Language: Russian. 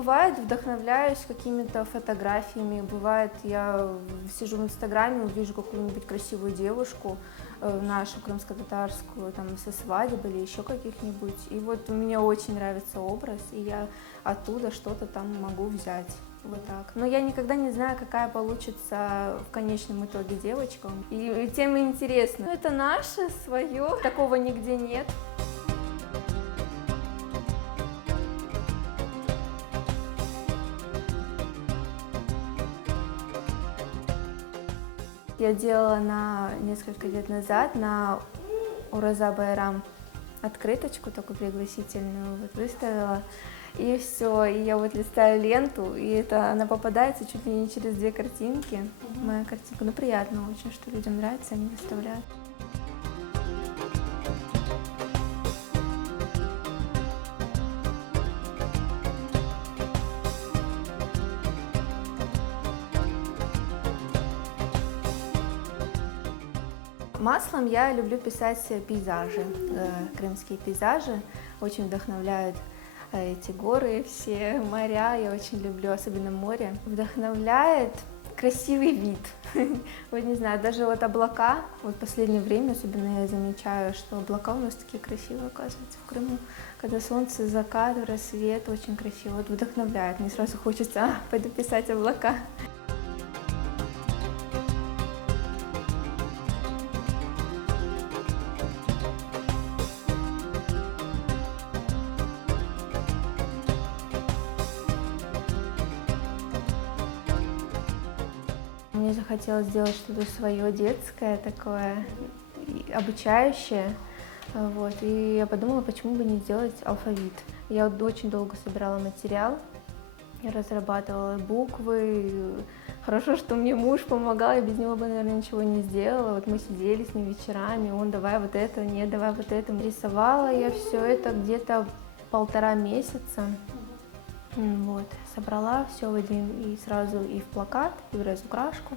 бывает, вдохновляюсь какими-то фотографиями, бывает, я сижу в Инстаграме, увижу какую-нибудь красивую девушку, нашу крымско-татарскую, там, со свадьбы или еще каких-нибудь, и вот мне очень нравится образ, и я оттуда что-то там могу взять. Вот так. Но я никогда не знаю, какая получится в конечном итоге девочка. И тем и интересно. Ну, это наше, свое, такого нигде нет. Я делала несколько лет назад на Ураза Байрам открыточку такую пригласительную, вот выставила, и все, и я вот листаю ленту, и она попадается чуть ли не через 2 картинки, моя картинка, ну приятно очень, что людям нравится, они выставляют. Маслом я люблю писать пейзажи, крымские пейзажи, очень вдохновляют эти горы, все моря, я очень люблю, особенно море. Вдохновляет красивый вид. Вот не знаю, даже вот облака, вот в последнее время особенно я замечаю, что облака у нас такие красивые, оказывается, в Крыму. Когда солнце, закат, рассвет, очень красиво, вот вдохновляет. Мне сразу хочется, пойду писать облака. Мне захотелось сделать что-то свое, детское такое, обучающее. Вот. И я подумала, почему бы не сделать алфавит. Я вот очень долго собирала материал, я разрабатывала буквы. Хорошо, что мне муж помогал, я без него бы, наверное, ничего не сделала. Вот мы сидели с ним вечерами, он давай вот это, нет, давай вот это. Рисовала я все это где-то 1,5 месяца. Вот, собрала все в один, и сразу и в плакат, и в разукрашку.